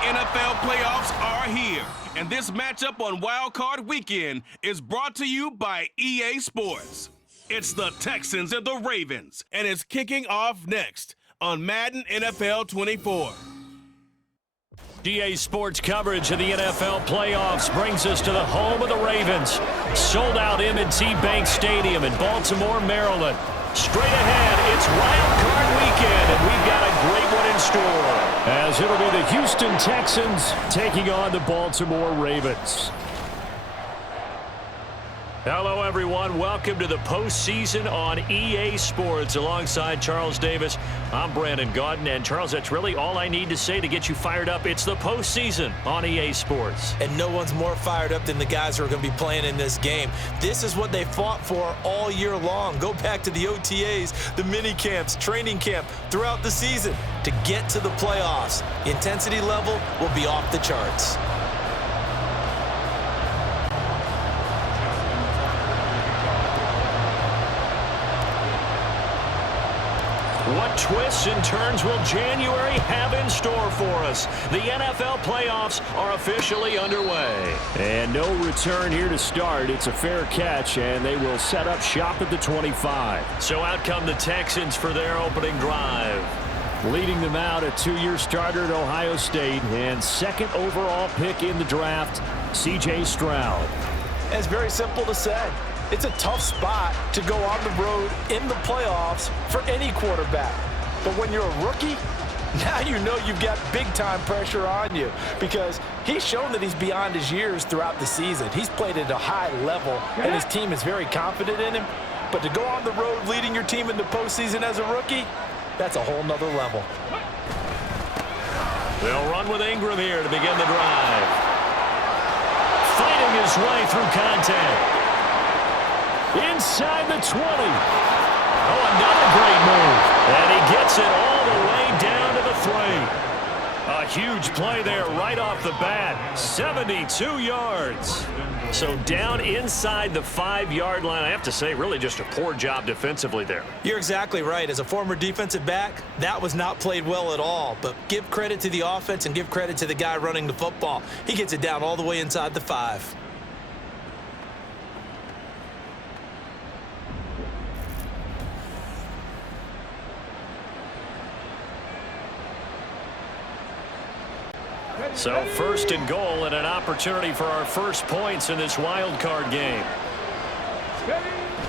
NFL playoffs are here, and this matchup on Wild Card Weekend is brought to you by EA Sports. It's the Texans and the Ravens, and it's kicking off next on Madden NFL 24. EA Sports coverage of the NFL playoffs brings us to the home of the Ravens. Sold out M&T Bank Stadium in Baltimore, Maryland. Straight ahead, it's Wild Card Weekend, and we've got a great one in store, as it'll be the Houston Texans taking on the Baltimore Ravens. Hello, everyone. Welcome to the postseason on EA Sports. Alongside Charles Davis, I'm Brandon Gaudin. And, Charles, that's really all I need to say to get you fired up. It's the postseason on EA Sports. And no one's more fired up than the guys who are going to be playing in this game. This is what they fought for all year long. Go back to the OTAs, the mini camps, training camp throughout the season to get to the playoffs. The intensity level will be off the charts. What twists and turns will January have in store for us? The NFL playoffs are officially underway. And no return here to start. It's a fair catch, and they will set up shop at the 25. So out come the Texans for their opening drive. Leading them out, a two-year starter at Ohio State and second overall pick in the draft, C.J. Stroud. It's very simple to say. It's a tough spot to go on the road in the playoffs for any quarterback. But when you're a rookie, now you know you've got big-time pressure on you because he's shown that he's beyond his years throughout the season. He's played at a high level, and his team is very confident in him. But to go on the road leading your team in the postseason as a rookie, that's a whole nother level. They'll run with Ingram here to begin the drive. Fighting his way through contact. Inside the 20. Oh, another great move. And he gets it all the way down to the 3. A huge play there right off the bat. 72 yards. So down inside the 5-yard line. I have to say, really just a poor job defensively there. You're exactly right. As a former defensive back, that was not played well at all. But give credit to the offense and give credit to the guy running the football. He gets it down all the way inside the 5. So first and goal and an opportunity for our first points in this wild card game.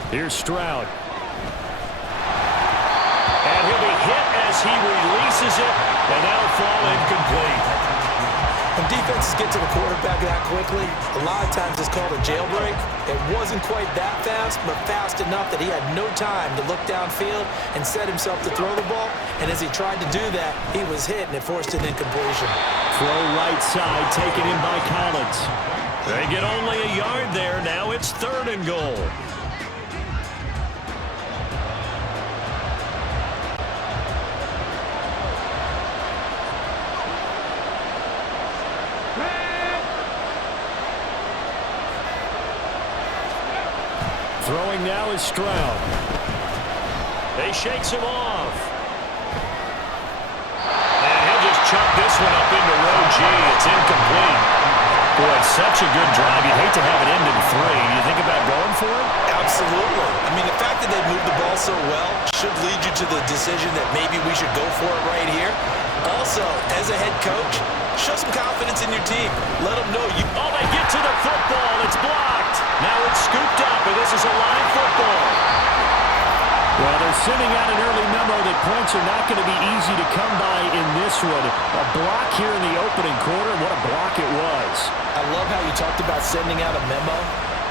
Here's Stroud. And he'll be hit as he releases it, and that'll fall incomplete. When defenses get to the quarterback that quickly, a lot of times it's called a jailbreak. It wasn't quite that fast, but fast enough that he had no time to look downfield and set himself to throw the ball. And as he tried to do that, he was hit, and it forced an incompletion. Throw right side, taken in by Collins. They get only a yard there. Now it's third and goal. Throwing now is Stroud. He shakes him off. And he'll just chuck this one up into row G. It's incomplete. Boy, such a good drive. You'd hate to have it end in 3. Do you think about going for it? Absolutely. I mean, the fact that they moved the ball so well should lead you to the decision that maybe we should go for it right here. Also, as a head coach, show some confidence in your team. Let them know you... Oh, they get to the football. It's blocked. Now it's scooped up, and this is a live football. Well, they're sending out an early memo that points are not going to be easy to come by in this one. A block here in the opening quarter. What a block it was. I love how you talked about sending out a memo.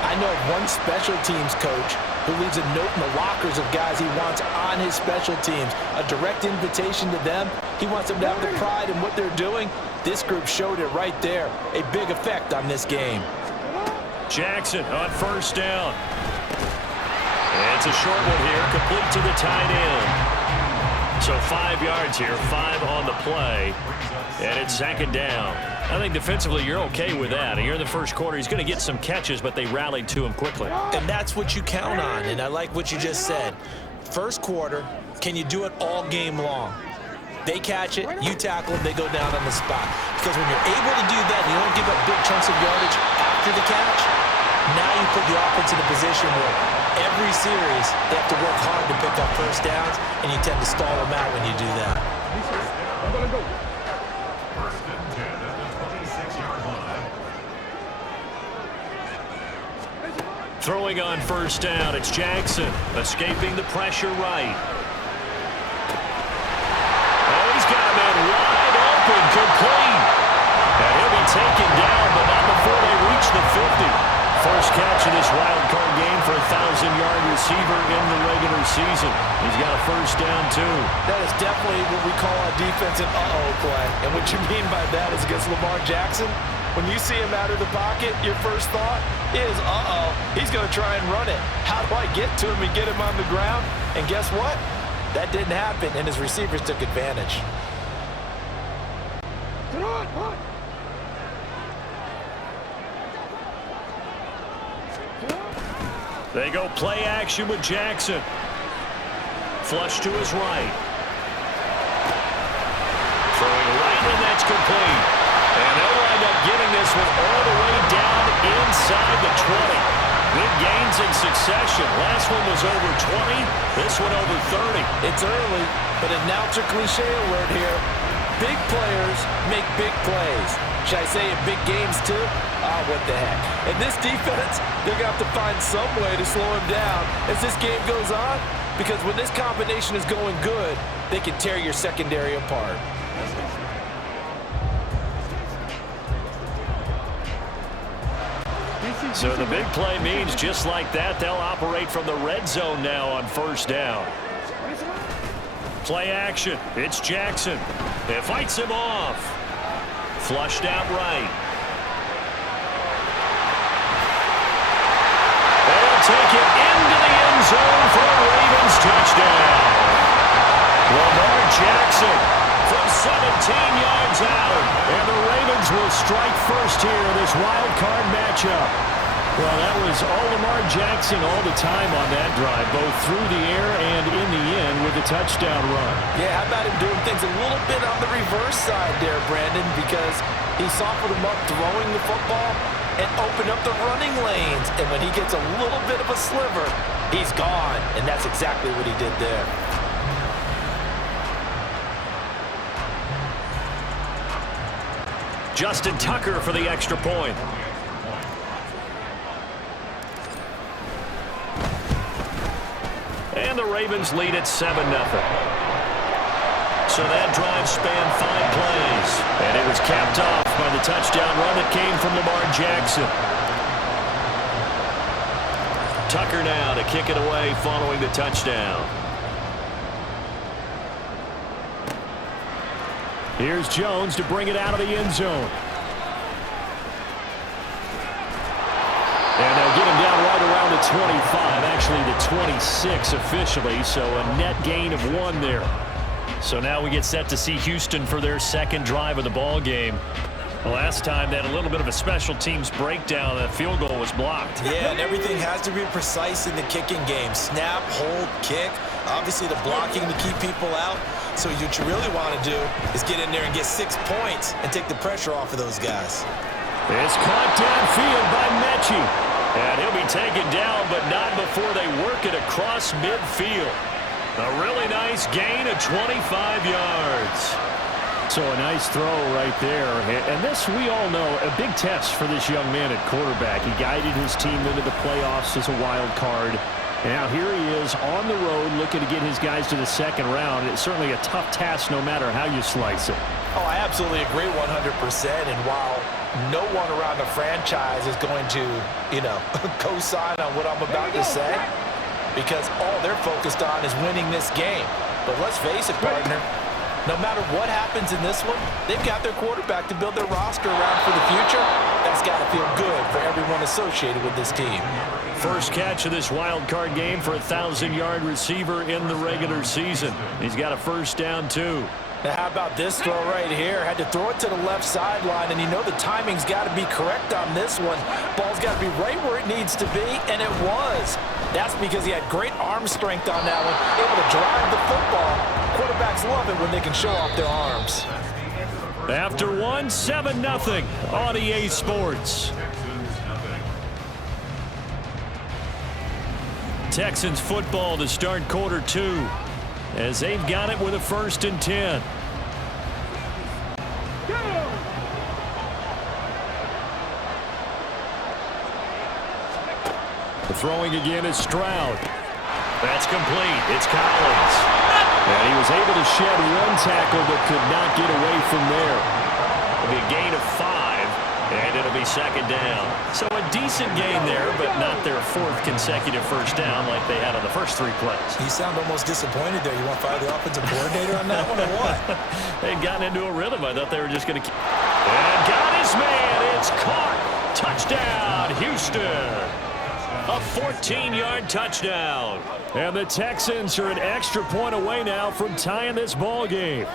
I know one special teams coach who leaves a note in the lockers of guys he wants on his special teams. A direct invitation to them. He wants them to have the pride in what they're doing. This group showed it right there. A big effect on this game. Jackson on first down. It's a short one here, complete to the tight end. So 5 yards here, 5 on the play, and it's second down. I think defensively you're okay with that. Here in the first quarter, he's going to get some catches, but they rallied to him quickly. And that's what you count on, and I like what you just said. First quarter, can you do it all game long? They catch it, you tackle them, they go down on the spot. Because when you're able to do that, you don't give up big chunks of yardage after the catch, now you put the offense in a position where every series they have to work hard to pick up first downs, and you tend to stall them out when you do that. I'm going to go. Throwing on first down, it's Jackson, escaping the pressure right. Oh, he's got a man wide open, complete. And he'll be taken down, but not before they reach the 50. First catch of this wild card game for a 1,000-yard receiver in the regular season. He's got a first down, too. That is definitely what we call a defensive uh-oh play. And what you mean by that is against Lamar Jackson, when you see him out of the pocket, your first thought is, uh-oh, he's going to try and run it. How do I get to him and get him on the ground? And guess what? That didn't happen, and his receivers took advantage. They go play action with Jackson. Flush to his right. Throwing right, and that's complete. And they'll wind up getting this one all the way down inside the 20. Big gains in succession. Last one was over 20. This one over 30. It's early, but announcer cliche alert here. Big players make big plays. Should I say in big games too? Ah, what the heck. And this defense, they're going to have to find some way to slow him down as this game goes on, because when this combination is going good, they can tear your secondary apart. So the big play means just like that, they'll operate from the red zone now on first down. Play action. It's Jackson. It fights him off. Flushed out right. They'll take it into the end zone for a Ravens touchdown. Lamar Jackson from 17 yards out. And the Ravens will strike first here in this wild card matchup. Well, that was all Lamar Jackson all the time on that drive, both through the air and in the end with a touchdown run. Yeah, how about him doing things a little bit on the reverse side there, Brandon, because he softened him up throwing the football and opened up the running lanes. And when he gets a little bit of a sliver, he's gone. And that's exactly what he did there. Justin Tucker for the extra point. And the Ravens lead at 7-0. So that drive spanned 5 plays. And it was capped off by the touchdown run that came from Lamar Jackson. Tucker now to kick it away following the touchdown. Here's Jones to bring it out of the end zone. And they'll get him down right around the 25, actually the 26 officially, so a net gain of 1 there. So now we get set to see Houston for their second drive of the ball game. The last time they had a little bit of a special teams breakdown. That field goal was blocked. Yeah, and everything has to be precise in the kicking game. Snap, hold, kick. Obviously the blocking to keep people out. So what you really want to do is get in there and get 6 points and take the pressure off of those guys. It's caught downfield by Mechie. And he'll be taken down, but not before they work it across midfield. A really nice gain of 25 yards. So a nice throw right there. And this, we all know, a big test for this young man at quarterback. He guided his team into the playoffs as a wild card. And now here he is on the road looking to get his guys to the second round. It's certainly a tough task no matter how you slice it. Oh, I absolutely agree 100%. And while no one around the franchise is going to, co-sign on what I'm about to say, because all they're focused on is winning this game. But let's face it, partner, no matter what happens in this one, they've got their quarterback to build their roster around for the future. That's got to feel good for everyone associated with this team. First catch of this wild card game for a 1,000-yard receiver in the regular season. He's got a first down, too. Now, how about this throw right here? Had to throw it to the left sideline, and the timing's got to be correct on this one. Ball's got to be right where it needs to be, and it was. That's because he had great arm strength on that one, able to drive the football. Quarterbacks love it when they can show off their arms. After one, 7-0 on EA Sports. Texans football to start quarter 2 as they've got it with a 1st and 10. The throwing again is Stroud. That's complete. It's Collins. And he was able to shed one tackle but could not get away from there. It'll be a gain of 5, and it'll be 2nd down. So a decent gain there, but not their 4th consecutive 1st down like they had on the first 3 plays. You sound almost disappointed there. You want to fire the offensive coordinator on that one or what? They'd gotten into a rhythm. I thought they were just going to keep. And got his man. It's caught. Touchdown, Houston. A 14-yard touchdown. And the Texans are an extra point away now from tying this ball game.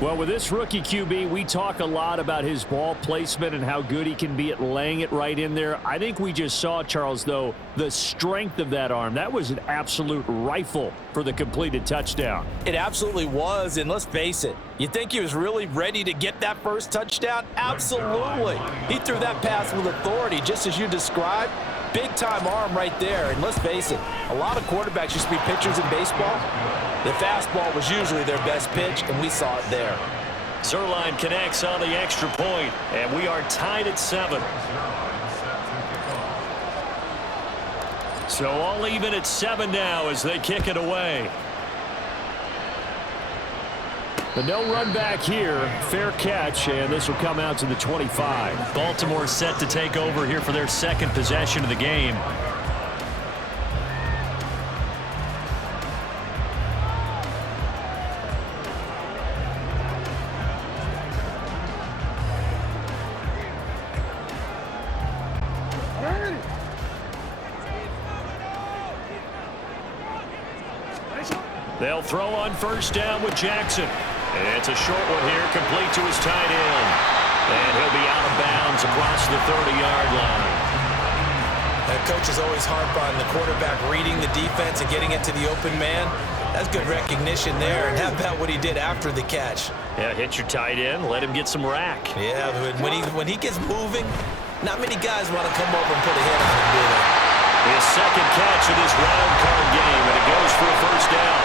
Well, with this rookie QB, we talk a lot about his ball placement and how good he can be at laying it right in there. I think we just saw, Charles, though, the strength of that arm. That was an absolute rifle for the completed touchdown. It absolutely was, and let's face it, you think he was really ready to get that first touchdown? Absolutely. He threw that pass with authority, just as you described. Big-time arm right there, and let's face it, a lot of quarterbacks used to be pitchers in baseball. The fastball was usually their best pitch, and we saw it there. Zerline connects on the extra point, and we are tied at 7. So all even at 7 now as they kick it away. But no run back here. Fair catch, and this will come out to the 25. Baltimore set to take over here for their 2nd possession of the game. They'll throw on 1st down with Jackson. It's a short one here, complete to his tight end. And he'll be out of bounds across the 30-yard line. That coach is always harp on the quarterback reading the defense and getting it to the open man. That's good recognition there. And how about what he did after the catch? Yeah, hit your tight end, let him get some rack. Yeah, when he gets moving, not many guys want to come over and put a hit on him, do they? His 2nd catch of this wild card game, and it goes for a 1st down.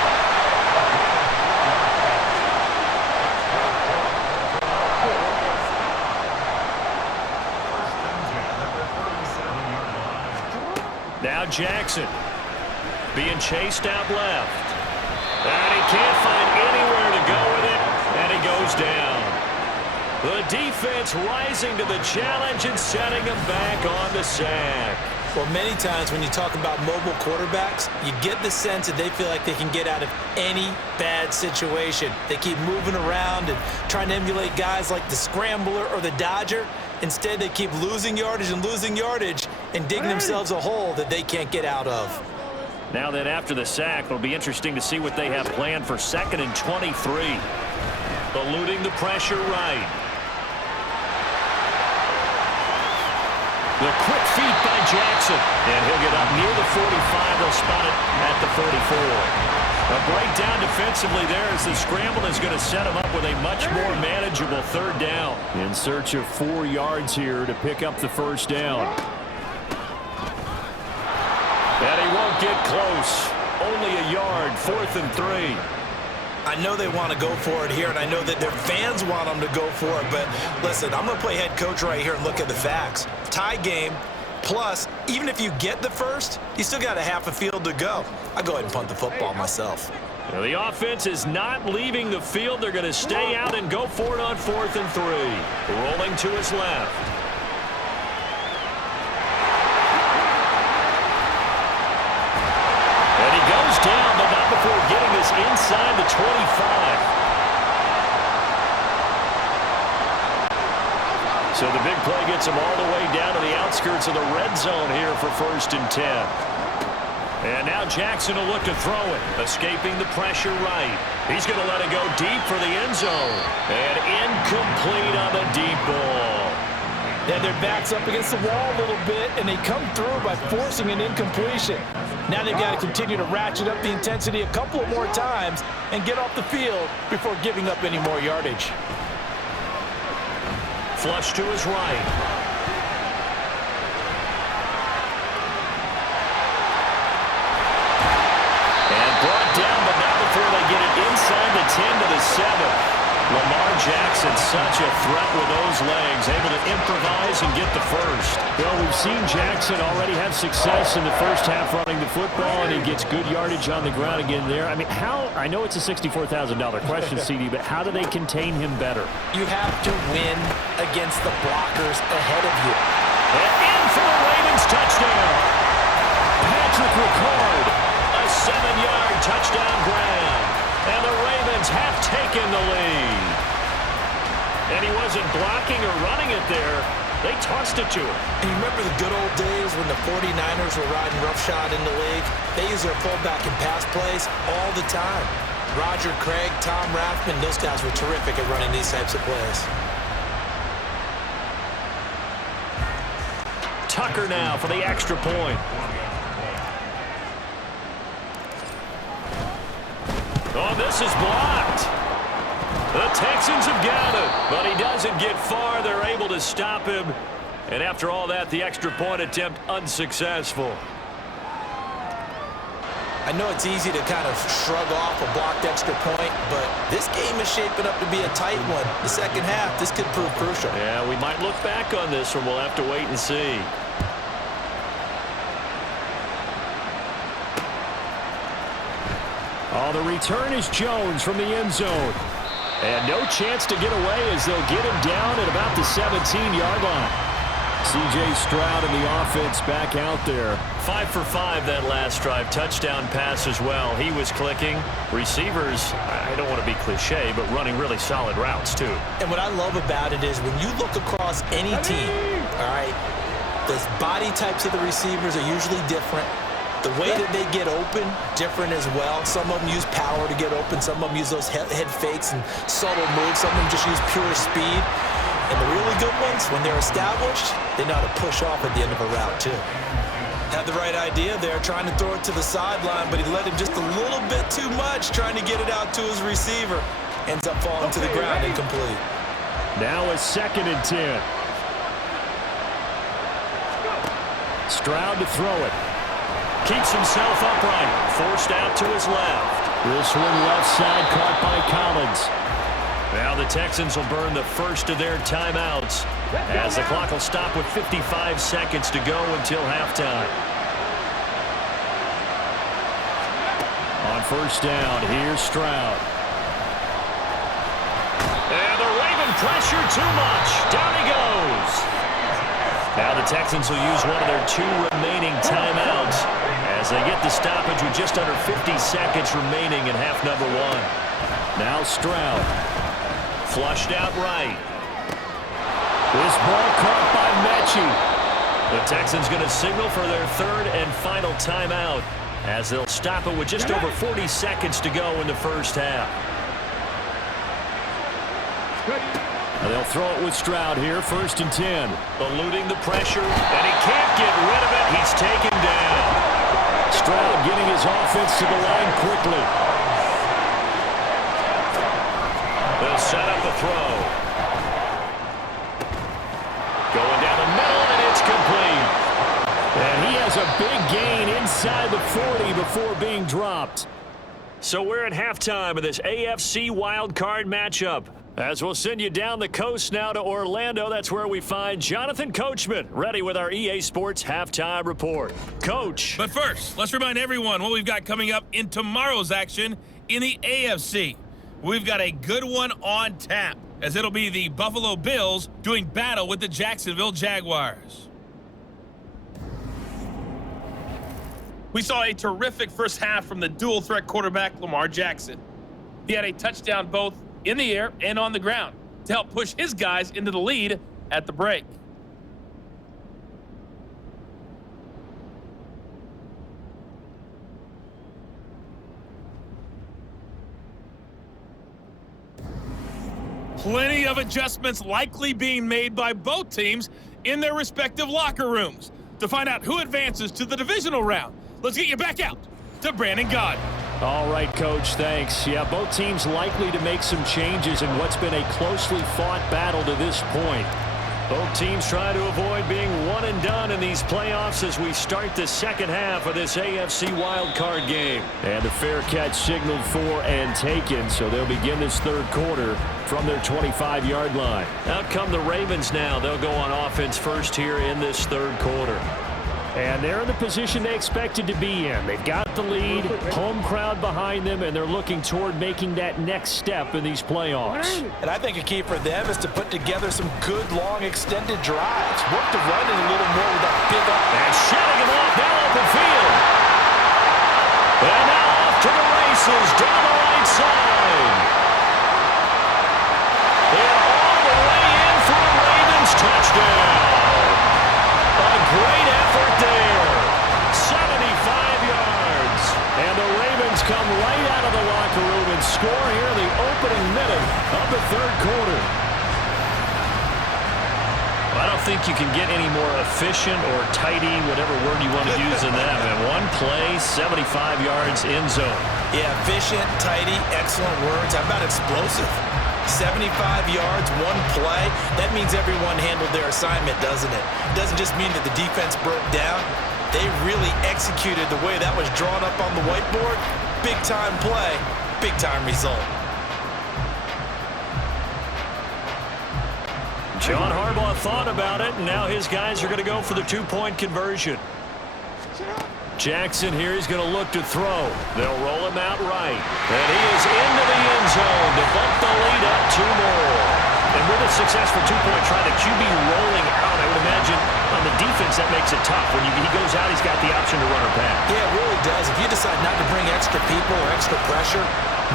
Now Jackson being chased out left. And he can't find anywhere to go with it, and he goes down. The defense rising to the challenge and setting him back on the sack. Well, many times when you talk about mobile quarterbacks, you get the sense that they feel like they can get out of any bad situation. They keep moving around and trying to emulate guys like the Scrambler or the Dodger. Instead, they keep losing yardage and digging themselves a hole that they can't get out of. Now then, after the sack, it'll be interesting to see what they have planned for 2nd and 23. Eluding the pressure right. The quick feet by Jackson. And he'll get up near the 45. They'll spot it at the 44. A breakdown defensively there as the scramble is going to set him up with a much more manageable 3rd down. In search of 4 yards here to pick up the 1st down. And he won't get close. Only a yard, 4th and 3. I know they want to go for it here, and I know that their fans want them to go for it, but listen, I'm going to play head coach right here and look at the facts. Tie game, plus, even if you get the 1st, you still got a half a field to go. I'll go ahead and punt the football myself. Now the offense is not leaving the field. They're going to stay out and go for it on 4th and 3. Rolling to his left. And he goes down, but not before getting this inside the 25. So the big play gets him all the way down to the outskirts of the red zone here for 1st and 10. And now Jackson will look to throw it, escaping the pressure right. He's going to let it go deep for the end zone. And incomplete on the deep ball. They had their backs up against the wall a little bit, and they come through by forcing an incompletion. Now they've got to continue to ratchet up the intensity a couple of more times and get off the field before giving up any more yardage. Flush to his right. And brought down, but not before they get it inside the 10 to the 7. Lamar Jackson, such a threat with those legs, able to improvise and get the first. Well, we've seen Jackson already have success in the first half running the football, and he gets good yardage on the ground again there. I mean, I know it's a $64,000 question, CD, but how do they contain him better? You have to win against the blockers ahead of you. And in for the Ravens touchdown. Patrick Ricard, a 7-yard touchdown grab. And the Ravens have taken the lead. And he wasn't blocking or running it there. They tossed it to him. And you remember the good old days when the 49ers were riding roughshod in the league? They use their fullback in pass plays all the time. Roger Craig, Tom Rathman, those guys were terrific at running these types of plays. Tucker now for the extra point. Oh, this is blocked. The Texans have got it, but he doesn't get far. They're able to stop him. And after all that, the extra point attempt unsuccessful. I know it's easy to kind of shrug off a blocked extra point, but this game is shaping up to be a tight one. The second half, this could prove crucial. Yeah, we might look back on this one. We'll have to wait and see. Oh, the return is Jones from the end zone. And no chance to get away as they'll get him down at about the 17-yard line. C.J. Stroud and the offense back out there. 5 for 5 that last drive. Touchdown pass as well. He was clicking. Receivers, I don't want to be cliche, but running really solid routes too. And what I love about it is when you look across any team, all right, the body types of the receivers are usually different. The way that they get open, different as well. Some of them use power to get open. Some of them use those head fakes and subtle moves. Some of them just use pure speed. And the really good ones, when they're established, they know how to push off at the end of a route, too. Had the right idea there, trying to throw it to the sideline, but he let him just a little bit too much, trying to get it out to his receiver. Ends up falling to the ground incomplete. Now a 2nd and 10. Stroud to throw it. Keeps himself upright. Forced out to his left. This one left side caught by Collins. Now the Texans will burn the first of their timeouts as the clock will stop with 55 seconds to go until halftime. On first down, here's Stroud. And the Raven pressure too much. Down he goes. Now the Texans will use one of their 2 remaining timeouts as they get the stoppage with just under 50 seconds remaining in half number 1. Now Stroud. Flushed out right. This ball caught by Mechie. The Texans going to signal for their 3rd and final timeout as they'll stop it with just over 40 seconds to go in the first half. They'll throw it with Stroud here, 1st and 10. Eluding the pressure, and he can't get rid of it. He's taken down. Stroud getting his offense to the line quickly. They'll set up the throw. Going down the middle, and it's complete. And he has a big gain inside the 40 before being dropped. So we're at halftime of this AFC wildcard matchup. As we'll send you down the coast now to Orlando, that's where we find Jonathan Coachman, ready with our EA Sports Halftime Report. Coach. But first, let's remind everyone what we've got coming up in tomorrow's action in the AFC. We've got a good one on tap, as it'll be the Buffalo Bills doing battle with the Jacksonville Jaguars. We saw a terrific first half from the dual-threat quarterback Lamar Jackson. He had a touchdown both in the air and on the ground to help push his guys into the lead at the break. Plenty of adjustments likely being made by both teams in their respective locker rooms to find out who advances to the divisional round. Let's get you back out to Brandon Gaudin. All right, Coach, thanks. Yeah, both teams likely to make some changes in what's been a closely fought battle to this point. Both teams trying to avoid being one and done in these playoffs as we start the second half of this AFC wildcard game. And the fair catch signaled for and taken, so they'll begin this third quarter from their 25-yard line. Out come the Ravens now. They'll go on offense first here in this third quarter. And they're in the position they expected to be in. They've got the lead, home crowd behind them, and they're looking toward making that next step in these playoffs. And I think a key for them is to put together some good, long, extended drives. Work the run in a little more with that big up. And shedding him off now open field. And now off to the races down the right side. And all the way in for a Ravens touchdown. A great effort there. 75 yards. And the Ravens come right out of the locker room and score here in the opening minute of the third quarter. I don't think you can get any more efficient or tidy, whatever word you want to use in that. And one play, 75 yards in zone. Yeah, efficient, tidy, excellent words. How about explosive? 75 yards, one play. That means everyone handled their assignment, doesn't it? It doesn't just mean that the defense broke down. They really executed the way that was drawn up on the whiteboard. Big-time play, big-time result. John Harbaugh thought about it, and now his guys are going to go for the two-point conversion. Jackson here is going to look to throw. They'll roll him out right. And he is into the end zone to bump the lead up two more. And with a successful two-point try, the QB rolling out, I would imagine on the defense that makes it tough. When he goes out, he's got the option to run or pass. Yeah, it really does. If you decide not to bring extra people or extra pressure,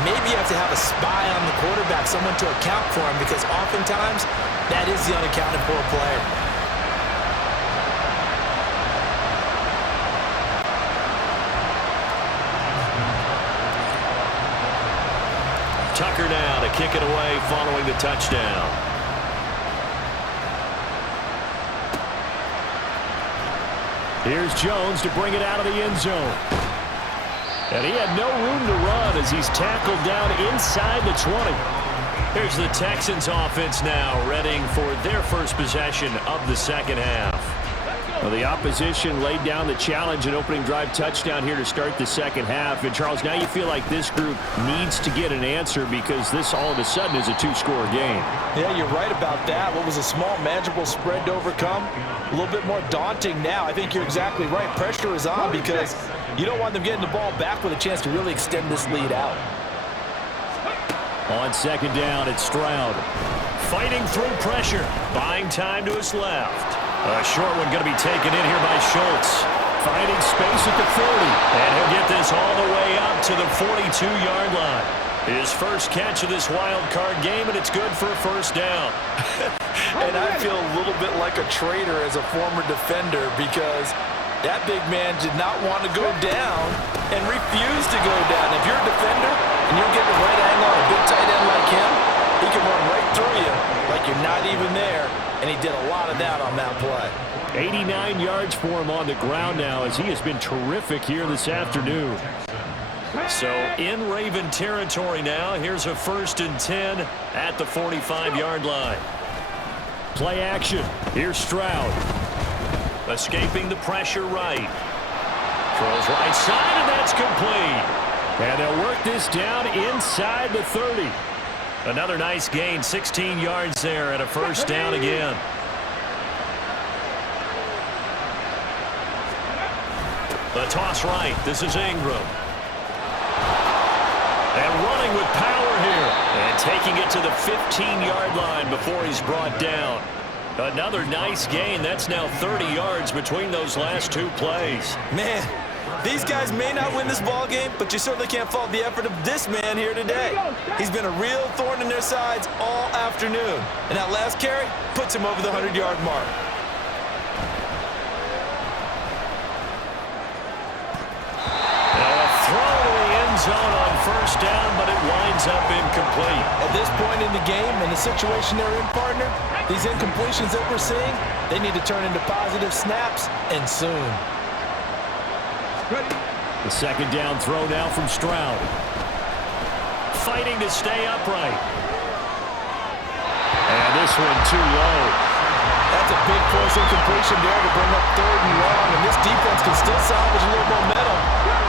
maybe you have to have a spy on the quarterback, someone to account for him, because oftentimes that is the unaccounted for player. Tucker now to kick it away following the touchdown. Here's Jones to bring it out of the end zone. And he had no room to run as he's tackled down inside the 20. Here's the Texans offense now, readying for their first possession of the second half. Well, the opposition laid down the challenge and opening drive touchdown here to start the second half. And, Charles, now you feel like this group needs to get an answer because this all of a sudden is a two-score game. Yeah, you're right about that. What was a small, manageable spread to overcome, a little bit more daunting now. I think you're exactly right. Pressure is on because you don't want them getting the ball back with a chance to really extend this lead out. On second down, it's Stroud. Fighting through pressure, buying time to his left. A short one going to be taken in here by Schultz. Finding space at the 30. And he'll get this all the way up to the 42-yard line. His first catch of this wild card game, and it's good for a first down. And I feel a little bit like a traitor as a former defender because that big man did not want to go down and refused to go down. If you're a defender and you'll get the right angle on a big tight end like him, he can run right through you like you're not even there. And he did a lot of that on that play. 89 yards for him on the ground now as he has been terrific here this afternoon. So in Raven territory now, here's a 1st and 10 at the 45-yard line. Play action. Here's Stroud. Escaping the pressure right. Throws right side, and that's complete. And they'll work this down inside the 30. Another nice gain, 16 yards there, and a first down again. The toss right. This is Ingram. And running with power here. And taking it to the 15-yard line before he's brought down. Another nice gain. That's now 30 yards between those last two plays. Man, these guys may not win this ball game, but you certainly can't fault the effort of this man here today. He's been a real thorn in their sides all afternoon. And that last carry puts him over the 100-yard mark. Now a throw to the end zone on first down, but it winds up incomplete. At this point in the game, in the situation they're in, partner, these incompletions that we're seeing, they need to turn into positive snaps, and soon. Ready. The second down throw now from Stroud. Fighting to stay upright. And this one too low. That's a big force incompletion there to bring up 3rd and long, and this defense can still salvage a little momentum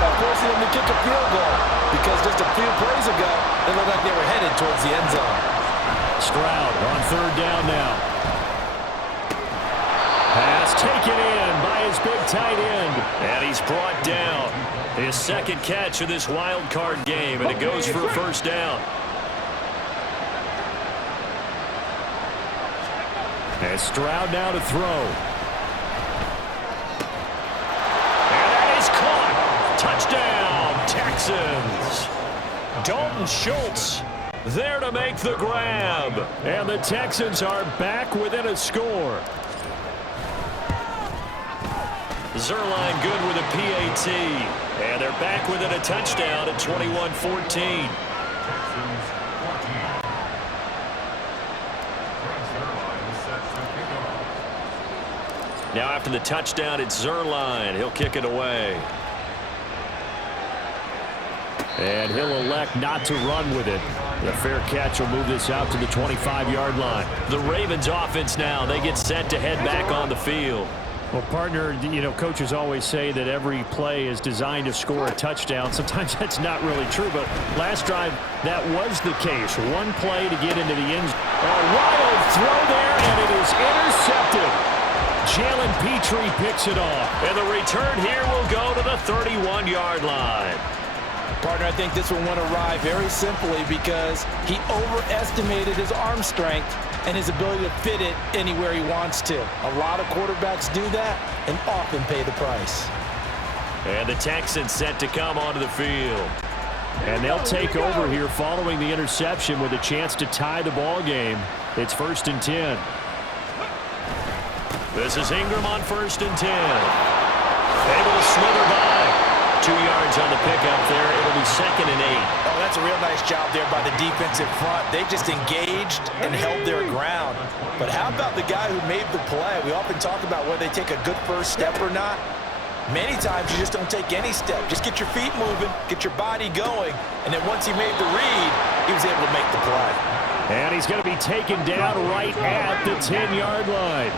by forcing them to kick a field goal, because just a few plays ago, they looked like they were headed towards the end zone. Stroud on 3rd down now. Pass taken in by his big tight end, and he's brought down. His second catch of this wild card game, and it goes for a first down. And Stroud now to throw. And that is caught. Touchdown, Texans. Dalton Schultz there to make the grab. And the Texans are back within a score. Zerline good with a PAT. And they're back within a touchdown at 21-14. Now after the touchdown, it's Zerline. He'll kick it away. And he'll elect not to run with it. The fair catch will move this out to the 25-yard line. The Ravens offense now, they get set to head back on the field. Well, partner, you know, coaches always say that every play is designed to score a touchdown. Sometimes that's not really true, but last drive, that was the case. One play to get into the end zone. A wild throw there, and it is intercepted. Jalen Petrie picks it off. And the return here will go to the 31-yard line. Partner, I think this one went awry very simply because he overestimated his arm strength and his ability to fit it anywhere he wants to. A lot of quarterbacks do that and often pay the price. And the Texans set to come onto the field. And they'll take over here following the interception with a chance to tie the ball game. It's 1st and 10. This is Ingram on 1st and 10. Able to slither by. 2 yards on the pickup there. It'll be 2nd and 8. Oh, that's a real nice job there by the defensive front. They just engaged and held their ground. But how about the guy who made the play? We often talk about whether they take a good first step or not. Many times you just don't take any step. Just get your feet moving, get your body going, and then once he made the read, he was able to make the play. And he's going to be taken down right at the 10-yard line.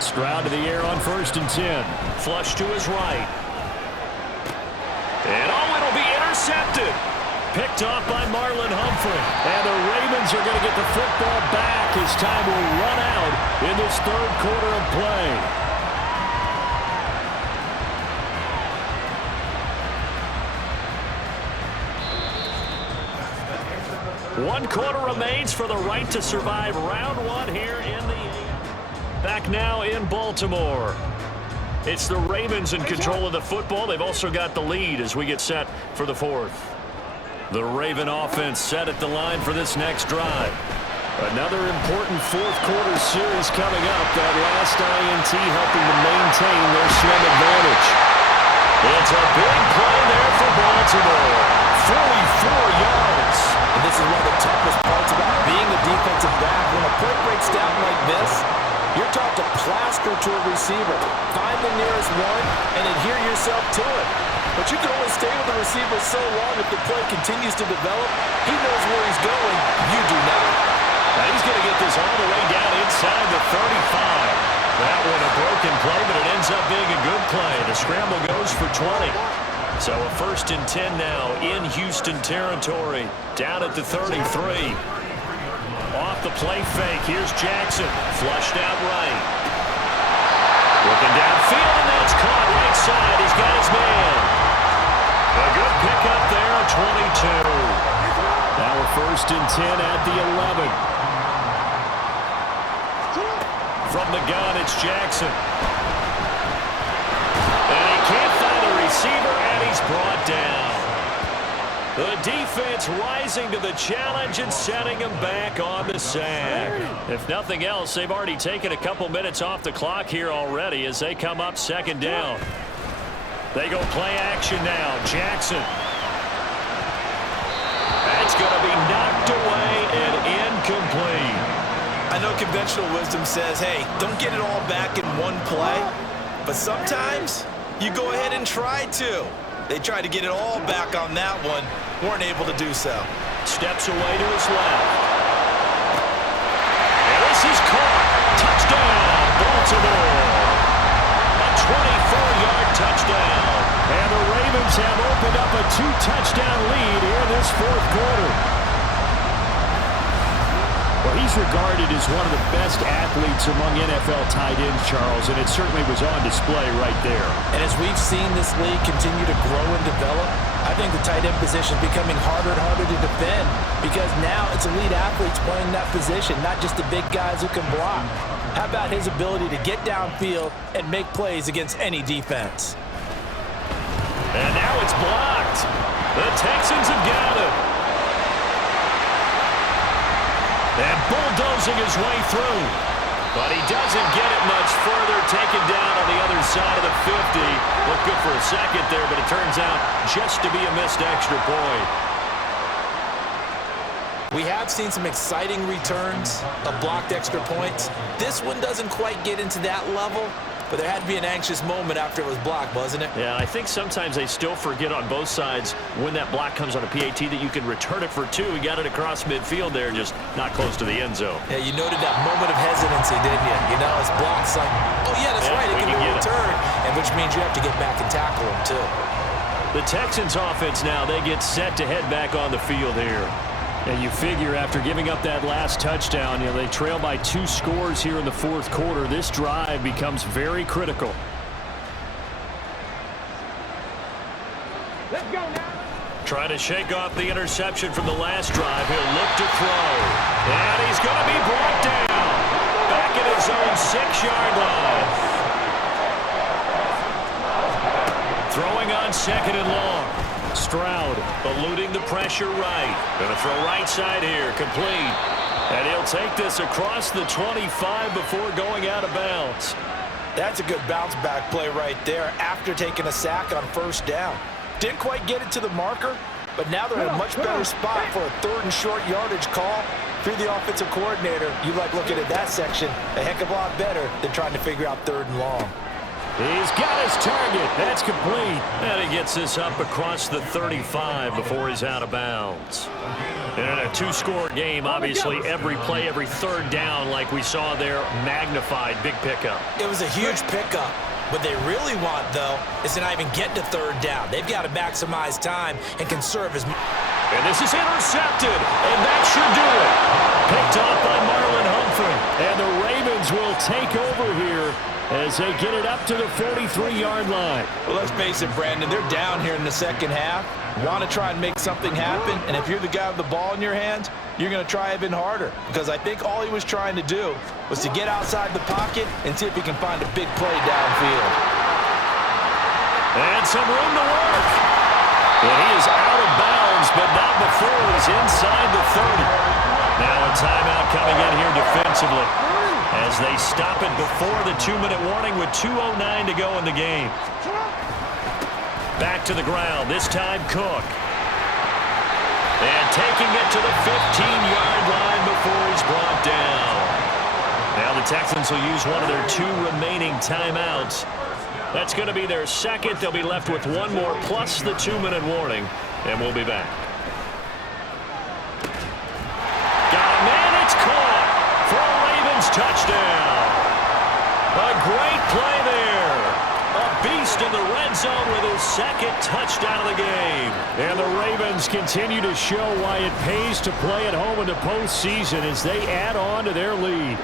Stroud to the air on 1st and 10. Flush to his right. And it'll be intercepted. Picked off by Marlon Humphrey. And the Ravens are going to get the football back as time will run out in this 3rd quarter of play. 1 quarter remains for the right to survive round 1 here in the AFL. Back now in Baltimore. It's the Ravens in control of the football. They've also got the lead as we get set for the 4th. The Raven offense set at the line for this next drive. Another important 4th quarter series coming up. That last INT helping to maintain their slim advantage. It's a big play there for Baltimore. 44 yards. And this is one of the toughest parts about being a defensive back. When a play breaks down like this, you're taught to plaster to a receiver. Find the nearest one and adhere yourself to it. But you can only stay with the receiver so long if the play continues to develop. He knows where he's going. You do not. Now he's going to get this all the way down inside the 35. That one a broken play, but it ends up being a good play. The scramble goes for 20. So a 1st and 10 now in Houston territory. Down at the 33. Off the play fake. Here's Jackson. Flushed out right. Looking downfield, and that's caught right side. He's got his man. A good pickup there, 22. Now a 1st and 10 at the 11. From the gun, it's Jackson. And he can't find a receiver, and he's brought down. The defense rising to the challenge and setting him back on the sack. If nothing else, they've already taken a couple minutes off the clock here already as they come up 2nd down. They go play action now. Jackson. That's going to be knocked away and incomplete. I know conventional wisdom says, hey, don't get it all back in one play. But sometimes you go ahead and try to. They tried to get it all back on that one. Weren't able to do so. Steps away to his left. And this is caught. Touchdown, Baltimore. A 24-yard touchdown. And the Ravens have opened up a 2-touchdown lead here in this fourth quarter. Well, he's regarded as one of the best athletes among NFL tight ends, Charles, and it certainly was on display right there. And as we've seen this league continue to grow and develop, I think the tight end position is becoming harder and harder to defend because now it's elite athletes playing that position, not just the big guys who can block. How about his ability to get downfield and make plays against any defense? And now it's blocked. The Texans have got it. And bulldozing his way through. But he doesn't get it much further. Taken down on the other side of the 50. Looked good for a second there, but it turns out just to be a missed extra point. We have seen some exciting returns of blocked extra points. This one doesn't quite get into that level, but there had to be an anxious moment after it was blocked, wasn't it? Yeah, I think sometimes they still forget on both sides when that block comes on a PAT that you can return it for two. He got it across midfield there, just not close to the end zone. Yeah, you noted that moment of hesitancy, didn't you? You know, it's blocked like, oh, yeah, that's right, it can be returned, and which means you have to get back and tackle him, too. The Texans offense now, they get set to head back on the field here. And you figure after giving up that last touchdown, you know, they trail by 2 scores here in the fourth quarter. This drive becomes very critical. Let's go now. Trying to shake off the interception from the last drive. He'll look to throw. And he's going to be brought down. Back at his own 6-yard line. Throwing on 2nd and long. Stroud eluding the pressure right. Going to throw right side here. Complete. And he'll take this across the 25 before going out of bounds. That's a good bounce back play right there after taking a sack on 1st down. Didn't quite get it to the marker, but now they're in a much better spot for a 3rd and short yardage call. If you're the offensive coordinator, you like looking at that section a heck of a lot better than trying to figure out 3rd and long. He's got his target. That's complete. And he gets this up across the 35 before he's out of bounds. And in a 2-score game, obviously every play, every 3rd down, like we saw there, magnified, big pickup. It was a huge pickup. What they really want, though, is to not even get to 3rd down. They've got to maximize time and conserve his... And this is intercepted, and that should do it. Picked off by Marlon Humphrey. And the Ravens will take over here as they get it up to the 43-yard line. Well, let's face it, Brandon, they're down here in the second half. Want to try and make something happen, and if you're the guy with the ball in your hands, you're going to try even harder, because I think all he was trying to do was to get outside the pocket and see if he can find a big play downfield. And some room to work. And he is out of bounds, but not before he's inside the 30. Now a timeout coming in here defensively as they stop it before the 2-minute warning with 2:09 to go in the game. Back to the ground, this time Cook. And taking it to the 15-yard line before he's brought down. Now the Texans will use one of their 2 remaining timeouts. That's going to be their 2nd. They'll be left with 1 more plus the 2-minute warning, and we'll be back. Got a man, it's caught for a Ravens touchdown. A great play there. A beast in the red zone with his 2nd touchdown of the game. And the Ravens continue to show why it pays to play at home in the postseason as they add on to their lead.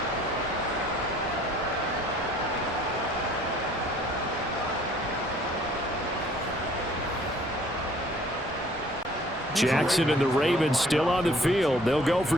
Jackson and the Ravens still on the field. They'll go for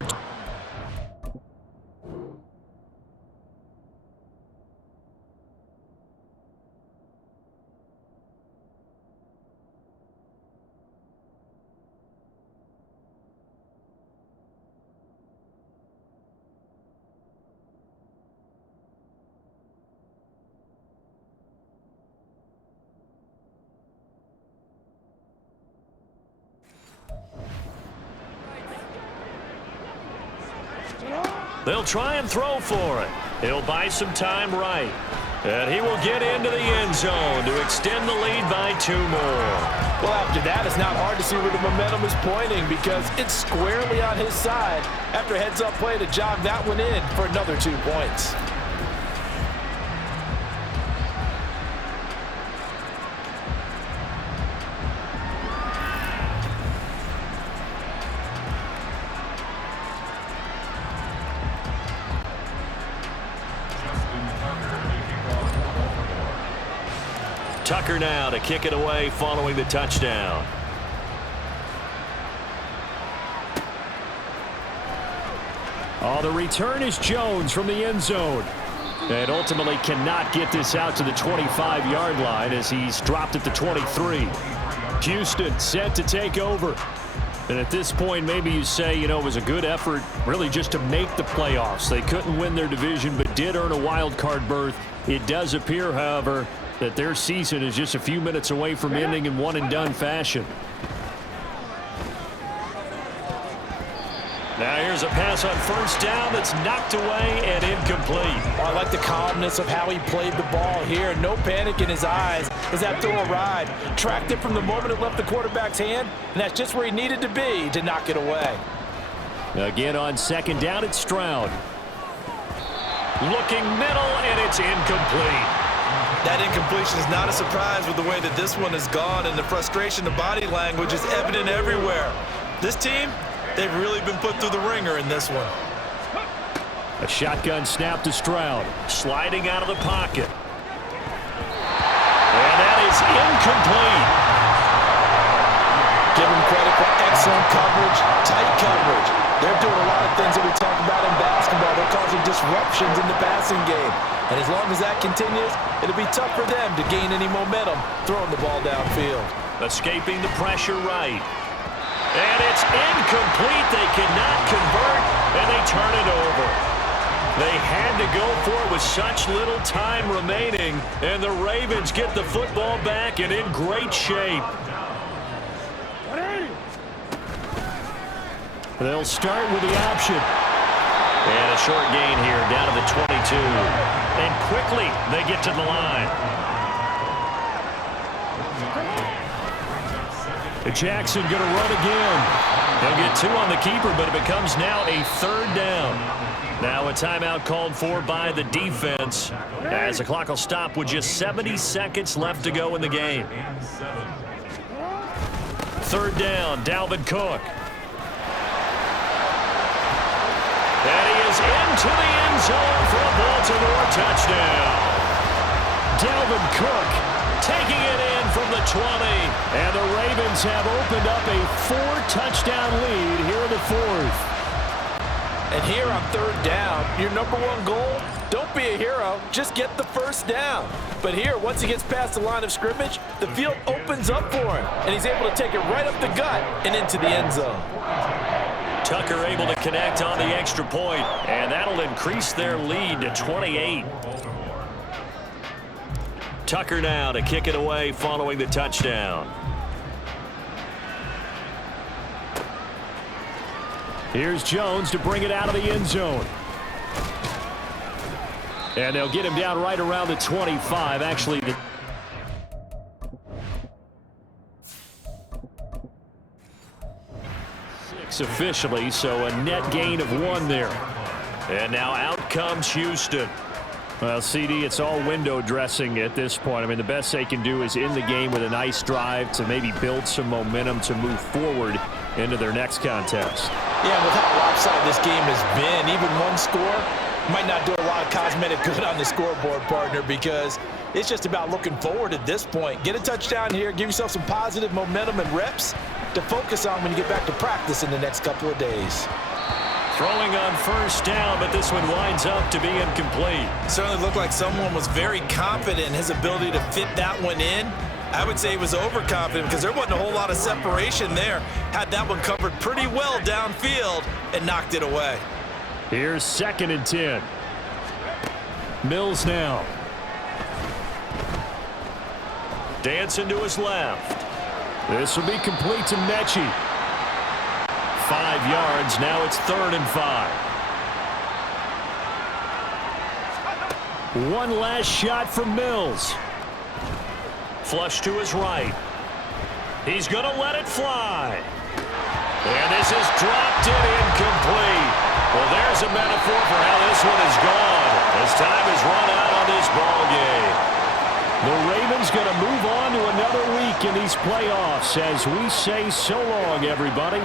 They'll try and throw for it. He'll buy some time right. And he will get into the end zone to extend the lead by 2 more. Well, after that, it's not hard to see where the momentum is pointing because it's squarely on his side after a heads-up play to jog that one in for another 2 points. Tucker now to kick it away following the touchdown. Oh, the return is Jones from the end zone. And ultimately cannot get this out to the 25-yard line as he's dropped at the 23. Houston set to take over. And at this point, maybe you say, you know, it was a good effort really just to make the playoffs. They couldn't win their division but did earn a wild card berth. It does appear, however, that their season is just a few minutes away from ending in one-and-done fashion. Now here's a pass on first down that's knocked away and incomplete. Oh, I like the calmness of how he played the ball here. No panic in his eyes as that throw arrived. Tracked it from the moment it left the quarterback's hand, and that's just where he needed to be to knock it away. Again on second down, it's Stroud. Looking middle, and it's incomplete. That incompletion is not a surprise with the way that this one has gone, and the frustration, the body language is evident everywhere. This team, they've really been put through the ringer in this one. A shotgun snap to Stroud. Sliding out of the pocket. And that is incomplete. Give him credit for excellent coverage, tight coverage. They're doing a lot of things that we talk about in basketball. They're causing disruptions in the passing game. And as long as that continues, it'll be tough for them to gain any momentum throwing the ball downfield. Escaping the pressure right. And it's incomplete. They cannot convert, and they turn it over. They had to go for it with such little time remaining, and the Ravens get the football back and in great shape. They'll start with the option. And a short gain here down to the 22. And quickly they get to the line. Jackson going to run again. He'll get 2 on the keeper, but it becomes now a 3rd down. Now a timeout called for by the defense as the clock will stop with just 70 seconds left to go in the game. 3rd down, Dalvin Cook. And he is into the end zone for a Baltimore touchdown. Dalvin Cook taking it in from the 20. And the Ravens have opened up a 4-touchdown lead here in the 4th. And here on 3rd down, your #1 goal, don't be a hero, just get the 1st down. But here, once he gets past the line of scrimmage, the field opens up for him, and he's able to take it right up the gut and into the end zone. Tucker able to connect on the extra point, and that'll increase their lead to 28. Tucker now to kick it away following the touchdown. Here's Jones to bring it out of the end zone. And they'll get him down right around the 25. Actually, the officially, so a net gain of 1 there. And now out comes Houston. Well, CD, it's all window dressing at this point. I mean, the best they can do is end the game with a nice drive to maybe build some momentum to move forward into their next contest. Yeah, with how lopsided this game has been, even 1 score might not do a lot of cosmetic good on the scoreboard, partner, because it's just about looking forward at this point. Get a touchdown here, give yourself some positive momentum and reps to focus on when you get back to practice in the next couple of days. Throwing on first down, but this one winds up to be incomplete. Certainly looked like someone was very confident in his ability to fit that one in. I would say he was overconfident because there wasn't a whole lot of separation there. Had that one covered pretty well downfield and knocked it away. Here's 2nd and 10. Mills now. Dancing to his left. This will be complete to Mechie. 5 yards. Now it's 3rd and 5. One last shot from Mills. Flush to his right. He's going to let it fly. And this is dropped in incomplete. Well, there's a metaphor for how this one is gone as time has run out on this ball game. The Ravens going to move on to another week in these playoffs as we say so long, everybody.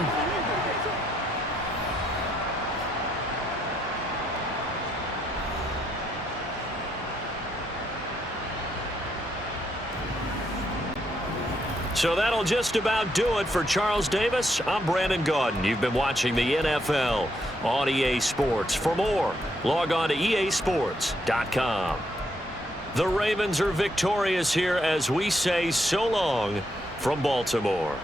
So that'll just about do it for Charles Davis. I'm Brandon Gaudin. You've been watching the NFL on EA Sports. For more, log on to easports.com. The Ravens are victorious here as we say so long from Baltimore.